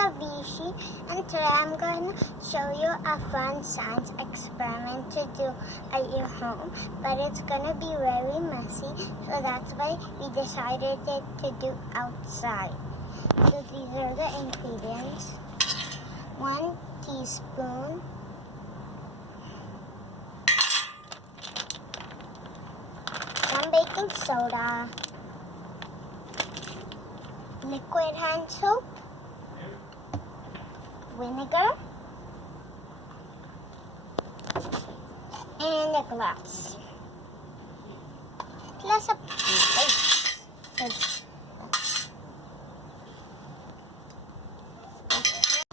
Avishi, and today I'm going to show you a fun science experiment to do at your home, but it's going to be very messy, so that's why we decided to do outside. So these are the ingredients. 1 teaspoon some baking soda, liquid hand soap, vinegar, and a glass, plus a plate.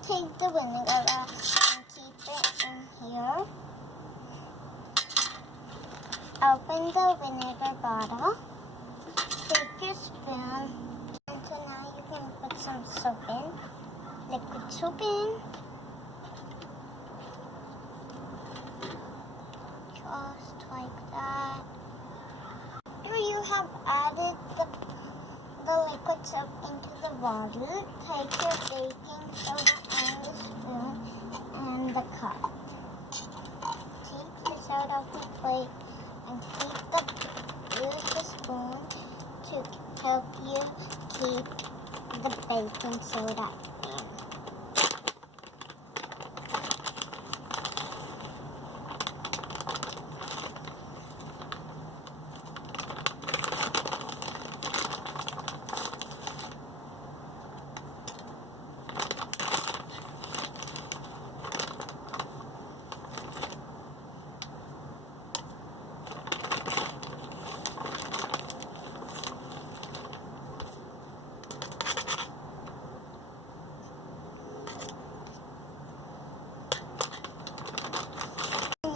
Take the vinegar and keep it in here. Open the vinegar bottle. Take your spoon. And so now you can put some soap in. Liquid soap in. Just like that. After you have added the liquid soap into the bottle, take your baking soda and the spoon and the cup. Take this out of the plate and use the spoon to help you keep the baking soda in.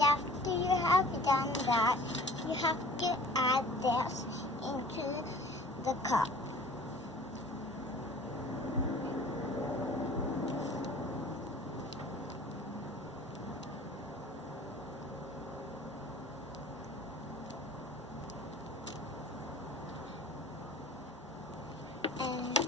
After you have done that, you have to add this into the cup. And